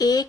1